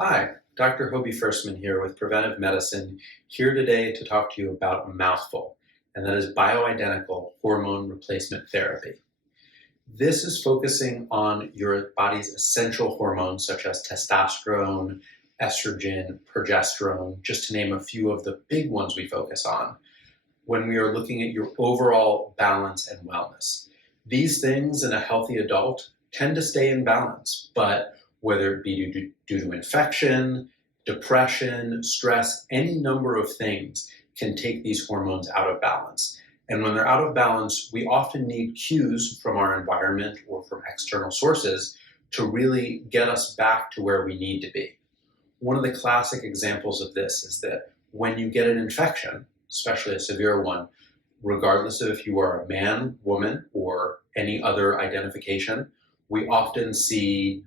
Hi, Dr. Hobie Fuerstman here with Preventive Medicine, here today to talk to you about a mouthful, and that is bioidentical hormone replacement therapy. This is focusing on your body's essential hormones such as testosterone, estrogen, progesterone, just to name a few of the big ones we focus on when we are looking at your overall balance and wellness. These things in a healthy adult tend to stay in balance, but whether it be due to infection, depression, stress, any number of things can take these hormones out of balance. And when they're out of balance, we often need cues from our environment or from external sources to really get us back to where we need to be. One of the classic examples of this is that when you get an infection, especially a severe one, regardless of if you are a man, woman, or any other identification, we often see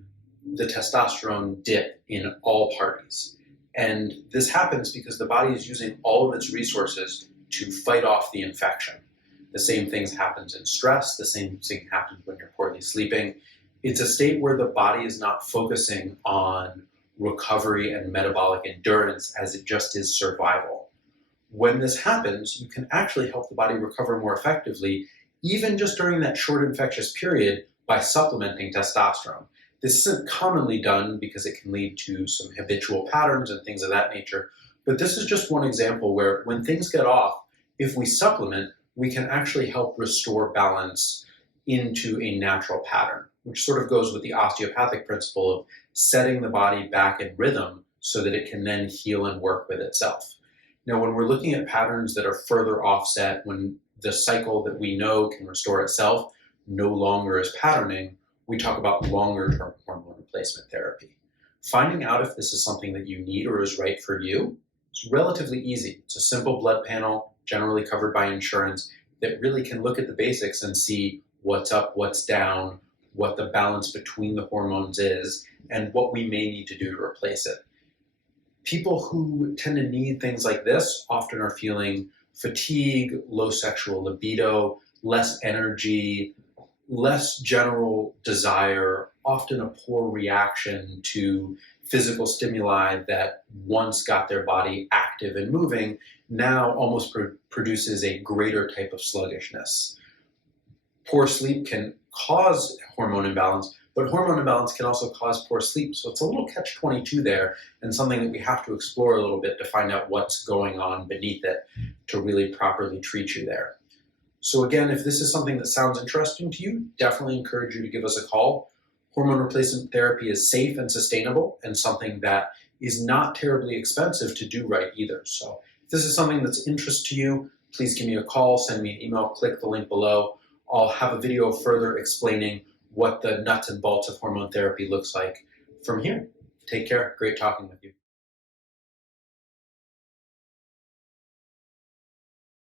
the testosterone dip in all parties. And this happens because the body is using all of its resources to fight off the infection. The same thing happens in stress, the same thing happens when you're poorly sleeping. It's a state where the body is not focusing on recovery and metabolic endurance as it just is survival. When this happens, you can actually help the body recover more effectively, even just during that short infectious period, by supplementing testosterone. This isn't commonly done because it can lead to some habitual patterns and things of that nature, but this is just one example where when things get off, if we supplement, we can actually help restore balance into a natural pattern, which sort of goes with the osteopathic principle of setting the body back in rhythm so that it can then heal and work with itself. Now, when we're looking at patterns that are further offset, when the cycle that we know can restore itself no longer is patterning, we talk about longer-term hormone replacement therapy. Finding out if this is something that you need or is right for you is relatively easy. It's a simple blood panel, generally covered by insurance, that really can look at the basics and see what's up, what's down, what the balance between the hormones is, and what we may need to do to replace it. People who tend to need things like this often are feeling fatigue, low sexual libido, less energy, less general desire, often a poor reaction to physical stimuli that once got their body active and moving, now almost produces a greater type of sluggishness. Poor sleep can cause hormone imbalance, but hormone imbalance can also cause poor sleep. So it's a little catch-22 there, and something that we have to explore a little bit to find out what's going on beneath it to really properly treat you there. So again, if this is something that sounds interesting to you, definitely encourage you to give us a call. Hormone replacement therapy is safe and sustainable and something that is not terribly expensive to do right either. So if this is something that's of interest to you, please give me a call, send me an email, click the link below. I'll have a video further explaining what the nuts and bolts of hormone therapy looks like from here. Take care. Great talking with you.